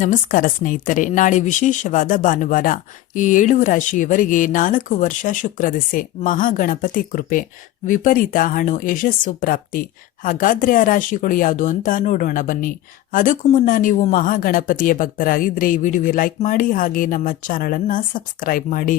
ನಮಸ್ಕಾರ ಸ್ನೇಹಿತರೆ, ನಾಳೆ ವಿಶೇಷವಾದ ಭಾನುವಾರ. ಈ ಏಳು ರಾಶಿಯವರಿಗೆ ನಾಲ್ಕು ವರ್ಷ ಶುಕ್ರದಿಸೆ ಮಹಾಗಣಪತಿ ಕೃಪೆ, ವಿಪರೀತ ಹಣು, ಯಶಸ್ಸು ಪ್ರಾಪ್ತಿ. ಹಾಗಾದ್ರೆ ಆ ರಾಶಿಗಳು ಯಾವುದು ಅಂತ ನೋಡೋಣ ಬನ್ನಿ. ಅದಕ್ಕೂ ಮುನ್ನ ನೀವು ಮಹಾಗಣಪತಿಯ ಭಕ್ತರಾಗಿದ್ರೆ ಈ ವಿಡಿಯೋ ಲೈಕ್ ಮಾಡಿ ಹಾಗೆ ನಮ್ಮ ಚಾನಲನ್ನು ಸಬ್ಸ್ಕ್ರೈಬ್ ಮಾಡಿ.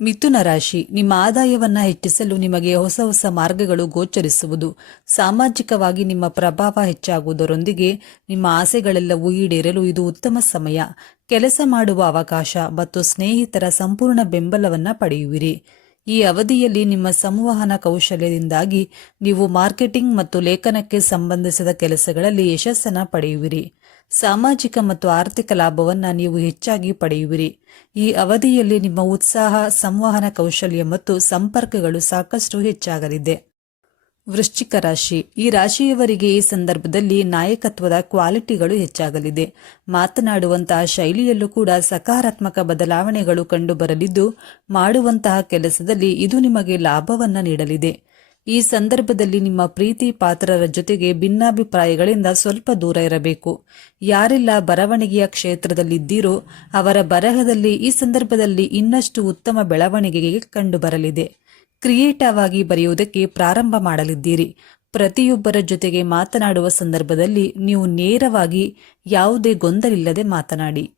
ಮಿಥುನ ರಾಶಿ, ನಿಮ್ಮ ಆದಾಯವನ್ನ ಹೆಚ್ಚಿಸಲು ನಿಮಗೆ ಹೊಸ ಹೊಸ ಮಾರ್ಗಗಳು ಗೋಚರಿಸುವುದು. ಸಾಮಾಜಿಕವಾಗಿ ನಿಮ್ಮ ಪ್ರಭಾವ ಹೆಚ್ಚಾಗುವುದರೊಂದಿಗೆ ನಿಮ್ಮ ಆಸೆಗಳೆಲ್ಲವೂ ಈಡೇರಲು ಇದು ಉತ್ತಮ ಸಮಯ. ಕೆಲಸ ಮಾಡುವ ಅವಕಾಶ ಮತ್ತು ಸ್ನೇಹಿತರ ಸಂಪೂರ್ಣ ಬೆಂಬಲವನ್ನ ಪಡೆಯುವಿರಿ. ಈ ಅವಧಿಯಲ್ಲಿ ನಿಮ್ಮ ಸಂವಹನ ಕೌಶಲ್ಯದಿಂದಾಗಿ ನೀವು ಮಾರ್ಕೆಟಿಂಗ್ ಮತ್ತು ಲೇಖನಕ್ಕೆ ಸಂಬಂಧಿಸಿದ ಕೆಲಸಗಳಲ್ಲಿ ಯಶಸ್ಸನ್ನ ಪಡೆಯುವಿರಿ. ಸಾಮಾಜಿಕ ಮತ್ತು ಆರ್ಥಿಕ ಲಾಭವನ್ನು ನೀವು ಹೆಚ್ಚಾಗಿ ಪಡೆಯುವಿರಿ. ಈ ಅವಧಿಯಲ್ಲಿ ನಿಮ್ಮ ಉತ್ಸಾಹ, ಸಂವಹನ ಕೌಶಲ್ಯ ಮತ್ತು ಸಂಪರ್ಕಗಳು ಸಾಕಷ್ಟು ಹೆಚ್ಚಾಗಲಿದೆ. ವೃಶ್ಚಿಕ ರಾಶಿ. ಈ ರಾಶಿಯವರಿಗೆ ಈ ಸಂದರ್ಭದಲ್ಲಿ ನಾಯಕತ್ವದ ಕ್ವಾಲಿಟಿಗಳು ಹೆಚ್ಚಾಗಲಿದೆ. ಮಾತನಾಡುವಂತಹ ಶೈಲಿಯಲ್ಲೂ ಕೂಡ ಸಕಾರಾತ್ಮಕ ಬದಲಾವಣೆಗಳು ಕಂಡುಬರಲಿದ್ದು, ಮಾಡುವಂತಹ ಕೆಲಸದಲ್ಲಿ ಇದು ನಿಮಗೆ ಲಾಭವನ್ನು ನೀಡಲಿದೆ. ಈ ಸಂದರ್ಭದಲ್ಲಿ ನಿಮ್ಮ ಪ್ರೀತಿ ಪಾತ್ರರ ಜೊತೆಗೆ ಭಿನ್ನಾಭಿಪ್ರಾಯಗಳಿಂದ ಸ್ವಲ್ಪ ದೂರ ಇರಬೇಕು. ಯಾರೆಲ್ಲ ಬರವಣಿಗೆಯ ಕ್ಷೇತ್ರದಲ್ಲಿದ್ದೀರೋ ಅವರ ಬರಹದಲ್ಲಿ ಈ ಸಂದರ್ಭದಲ್ಲಿ ಇನ್ನಷ್ಟು ಉತ್ತಮ ಬೆಳವಣಿಗೆಗೆ ಕಂಡುಬರಲಿದೆ. ಕ್ರಿಯೇಟಿವ್ ಆಗಿ ಬರೆಯುವುದಕ್ಕೆ ಪ್ರಾರಂಭ ಮಾಡಲಿದ್ದೀರಿ. ಪ್ರತಿಯೊಬ್ಬರ ಜೊತೆಗೆ ಮಾತನಾಡುವ ಸಂದರ್ಭದಲ್ಲಿ ನೀವು ನೇರವಾಗಿ ಯಾವುದೇ ಗೊಂದಲಿಲ್ಲದೆ ಮಾತನಾಡಿ.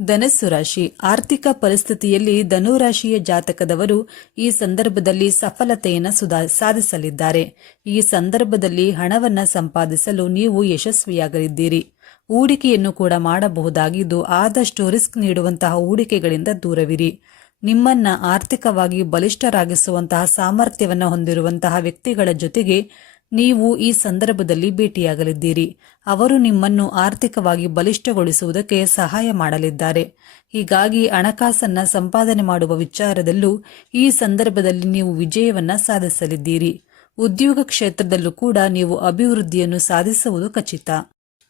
ಧನಸ್ಸು ರಾಶಿ. ಆರ್ಥಿಕ ಪರಿಸ್ಥಿತಿಯಲ್ಲಿ ಧನುರಾಶಿಯ ಜಾತಕದವರು ಈ ಸಂದರ್ಭದಲ್ಲಿ ಸಫಲತೆಯನ್ನು ಸುಧಾ, ಸಾಧಿಸಲಿದ್ದಾರೆ. ಈ ಸಂದರ್ಭದಲ್ಲಿ ಹಣವನ್ನು ಸಂಪಾದಿಸಲು ನೀವು ಯಶಸ್ವಿಯಾಗಲಿದ್ದೀರಿ. ಹೂಡಿಕೆಯನ್ನು ಕೂಡ ಮಾಡಬಹುದಾಗಿದ್ದು ಆದಷ್ಟು ರಿಸ್ಕ್ ನೀಡುವಂತಹ ಹೂಡಿಕೆಗಳಿಂದ ದೂರವಿರಿ. ನಿಮ್ಮನ್ನ ಆರ್ಥಿಕವಾಗಿ ಬಲಿಷ್ಠರಾಗಿಸುವಂತಹ ಸಾಮರ್ಥ್ಯವನ್ನು ಹೊಂದಿರುವಂತಹ ವ್ಯಕ್ತಿಗಳ ಜೊತೆಗೆ ನೀವು ಈ ಸಂದರ್ಭದಲ್ಲಿ ಭೇಟಿಯಾಗಲಿದ್ದೀರಿ. ಅವರು ನಿಮ್ಮನ್ನು ಆರ್ಥಿಕವಾಗಿ ಬಲಿಷ್ಠಗೊಳಿಸುವುದಕ್ಕೆ ಸಹಾಯ ಮಾಡಲಿದ್ದಾರೆ. ಹೀಗಾಗಿ ಹಣಕಾಸನ್ನ ಸಂಪಾದನೆ ಮಾಡುವ ವಿಚಾರದಲ್ಲೂ ಈ ಸಂದರ್ಭದಲ್ಲಿ ನೀವು ವಿಜಯವನ್ನ ಸಾಧಿಸಲಿದ್ದೀರಿ. ಉದ್ಯೋಗ ಕ್ಷೇತ್ರದಲ್ಲೂ ಕೂಡ ನೀವು ಅಭಿವೃದ್ಧಿಯನ್ನು ಸಾಧಿಸುವುದು ಖಚಿತ.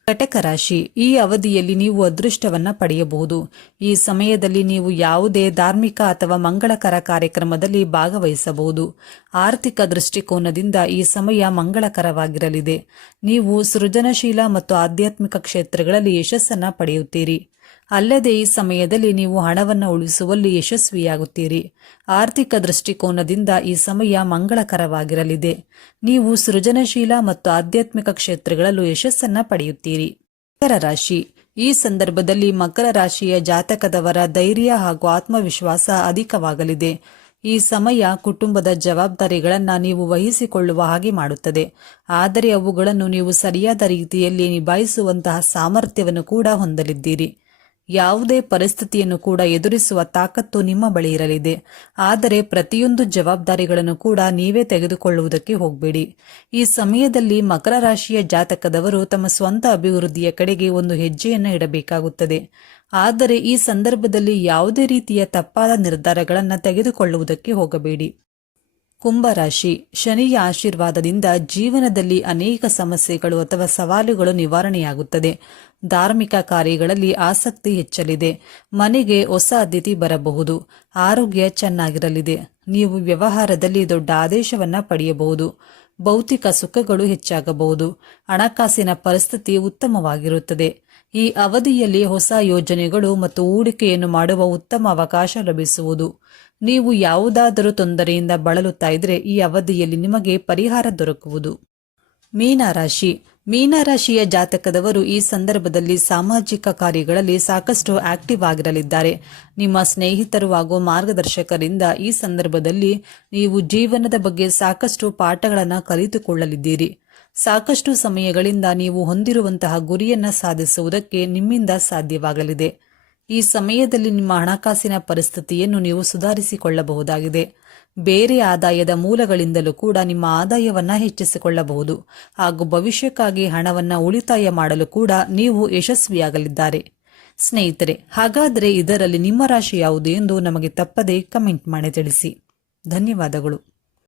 ಕಟಕ ರಾಶಿ, ಈ ಅವಧಿಯಲ್ಲಿ ನೀವು ಅದೃಷ್ಟವನ್ನ ಪಡೆಯಬಹುದು. ಈ ಸಮಯದಲ್ಲಿ ನೀವು ಯಾವುದೇ ಧಾರ್ಮಿಕ ಅಥವಾ ಮಂಗಳಕರ ಕಾರ್ಯಕ್ರಮದಲ್ಲಿ ಭಾಗವಹಿಸಬಹುದು. ಆರ್ಥಿಕ ದೃಷ್ಟಿಕೋನದಿಂದ ಈ ಸಮಯ ಮಂಗಳಕರವಾಗಿರಲಿದೆ. ನೀವು ಸೃಜನಶೀಲ ಮತ್ತು ಆಧ್ಯಾತ್ಮಿಕ ಕ್ಷೇತ್ರಗಳಲ್ಲಿ ಯಶಸ್ಸನ್ನ ಪಡೆಯುತ್ತೀರಿ. ಅಲ್ಲದೆ ಈ ಸಮಯದಲ್ಲಿ ನೀವು ಹಣವನ್ನು ಉಳಿಸುವಲ್ಲಿ ಯಶಸ್ವಿಯಾಗುತ್ತೀರಿ. ಆರ್ಥಿಕ ದೃಷ್ಟಿಕೋನದಿಂದ ಈ ಸಮಯ ಮಂಗಳಕರವಾಗಿರಲಿದೆ. ನೀವು ಸೃಜನಶೀಲ ಮತ್ತು ಆಧ್ಯಾತ್ಮಿಕ ಕ್ಷೇತ್ರಗಳಲ್ಲೂ ಯಶಸ್ಸನ್ನು ಪಡೆಯುತ್ತೀರಿ. ಮಕರ ರಾಶಿ. ಈ ಸಂದರ್ಭದಲ್ಲಿ ಮಕರ ರಾಶಿಯ ಜಾತಕದವರ ಧೈರ್ಯ ಹಾಗೂ ಆತ್ಮವಿಶ್ವಾಸ ಅಧಿಕವಾಗಲಿದೆ. ಈ ಸಮಯ ಕುಟುಂಬದ ಜವಾಬ್ದಾರಿಗಳನ್ನು ನೀವು ವಹಿಸಿಕೊಳ್ಳುವ ಹಾಗೆ ಮಾಡುತ್ತದೆ. ಆದರೆ ಅವುಗಳನ್ನು ನೀವು ಸರಿಯಾದ ರೀತಿಯಲ್ಲಿ ನಿಭಾಯಿಸುವಂತಹ ಸಾಮರ್ಥ್ಯವನ್ನು ಕೂಡ ಹೊಂದಲಿದ್ದೀರಿ. ಯಾವುದೇ ಪರಿಸ್ಥಿತಿಯನ್ನು ಕೂಡ ಎದುರಿಸುವ ತಾಕತ್ತು ನಿಮ್ಮ ಬಳಿ ಇರಲಿದೆ. ಆದರೆ ಪ್ರತಿಯೊಂದು ಜವಾಬ್ದಾರಿಗಳನ್ನು ಕೂಡ ನೀವೇ ತೆಗೆದುಕೊಳ್ಳುವುದಕ್ಕೆ ಹೋಗಬೇಡಿ. ಈ ಸಮಯದಲ್ಲಿ ಮಕರ ರಾಶಿಯ ಜಾತಕದವರು ತಮ್ಮ ಸ್ವಂತ ಅಭಿವೃದ್ಧಿಯ ಕಡೆಗೆ ಒಂದು ಹೆಜ್ಜೆಯನ್ನು ಇಡಬೇಕಾಗುತ್ತದೆ. ಆದರೆ ಈ ಸಂದರ್ಭದಲ್ಲಿ ಯಾವುದೇ ರೀತಿಯ ತಪ್ಪಾದ ನಿರ್ಧಾರಗಳನ್ನು ತೆಗೆದುಕೊಳ್ಳುವುದಕ್ಕೆ ಹೋಗಬೇಡಿ. ಕುಂಭರಾಶಿ ಶನಿಯ ಆಶೀರ್ವಾದದಿಂದ ಜೀವನದಲ್ಲಿ ಅನೇಕ ಸಮಸ್ಯೆಗಳು ಅಥವಾ ಸವಾಲುಗಳು ನಿವಾರಣೆಯಾಗುತ್ತದೆ. ಧಾರ್ಮಿಕ ಕಾರ್ಯಗಳಲ್ಲಿ ಆಸಕ್ತಿ ಹೆಚ್ಚಲಿದೆ. ಮನೆಗೆ ಹೊಸ ಅತಿಥಿ ಬರಬಹುದು. ಆರೋಗ್ಯ ಚೆನ್ನಾಗಿರಲಿದೆ. ನೀವು ವ್ಯವಹಾರದಲ್ಲಿ ದೊಡ್ಡ ಆದೇಶವನ್ನ ಪಡೆಯಬಹುದು. ಭೌತಿಕ ಸುಖಗಳು ಹೆಚ್ಚಾಗಬಹುದು. ಹಣಕಾಸಿನ ಪರಿಸ್ಥಿತಿ ಉತ್ತಮವಾಗಿರುತ್ತದೆ. ಈ ಅವಧಿಯಲ್ಲಿ ಹೊಸ ಯೋಜನೆಗಳು ಮತ್ತು ಹೂಡಿಕೆಯನ್ನು ಮಾಡುವ ಉತ್ತಮ ಅವಕಾಶ ಲಭಿಸುವುದು. ನೀವು ಯಾವುದಾದರೂ ತೊಂದರೆಯಿಂದ ಬಳಲುತ್ತಾ ಇದ್ರೆ ಈ ಅವಧಿಯಲ್ಲಿ ನಿಮಗೆ ಪರಿಹಾರ ದೊರಕುವುದು. ಮೀನರಾಶಿ ಮೀನರಾಶಿಯ ಜಾತಕದವರು ಈ ಸಂದರ್ಭದಲ್ಲಿ ಸಾಮಾಜಿಕ ಕಾರ್ಯಗಳಲ್ಲಿ ಸಾಕಷ್ಟು ಆಕ್ಟಿವ್ ಆಗಿರಲಿದ್ದಾರೆ. ನಿಮ್ಮ ಸ್ನೇಹಿತರು ಹಾಗೂ ಮಾರ್ಗದರ್ಶಕರಿಂದ ಈ ಸಂದರ್ಭದಲ್ಲಿ ನೀವು ಜೀವನದ ಬಗ್ಗೆ ಸಾಕಷ್ಟು ಪಾಠಗಳನ್ನು ಕಲಿತುಕೊಳ್ಳಲಿದ್ದೀರಿ. ಸಾಕಷ್ಟು ಸಮಯಗಳಿಂದ ನೀವು ಹೊಂದಿರುವಂತಹ ಗುರಿಯನ್ನು ಸಾಧಿಸುವುದಕ್ಕೆ ನಿಮ್ಮಿಂದ ಸಾಧ್ಯವಾಗಲಿದೆ. ಈ ಸಮಯದಲ್ಲಿ ನಿಮ್ಮ ಹಣಕಾಸಿನ ಪರಿಸ್ಥಿತಿಯನ್ನು ನೀವು ಸುಧಾರಿಸಿಕೊಳ್ಳಬಹುದಾಗಿದೆ. ಬೇರೆ ಆದಾಯದ ಮೂಲಗಳಿಂದಲೂ ಕೂಡ ನಿಮ್ಮ ಆದಾಯವನ್ನು ಹೆಚ್ಚಿಸಿಕೊಳ್ಳಬಹುದು. ಹಾಗೂ ಭವಿಷ್ಯಕ್ಕಾಗಿ ಹಣವನ್ನು ಉಳಿತಾಯ ಮಾಡಲು ಕೂಡ ನೀವು ಯಶಸ್ವಿಯಾಗಲಿದ್ದಾರೆ. ಸ್ನೇಹಿತರೆ, ಹಾಗಾದರೆ ಇದರಲ್ಲಿ ನಿಮ್ಮ ರಾಶಿ ಯಾವುದು ಎಂದು ನಮಗೆ ತಪ್ಪದೇ ಕಮೆಂಟ್ ಮಾಡಿ ತಿಳಿಸಿ. ಧನ್ಯವಾದಗಳು.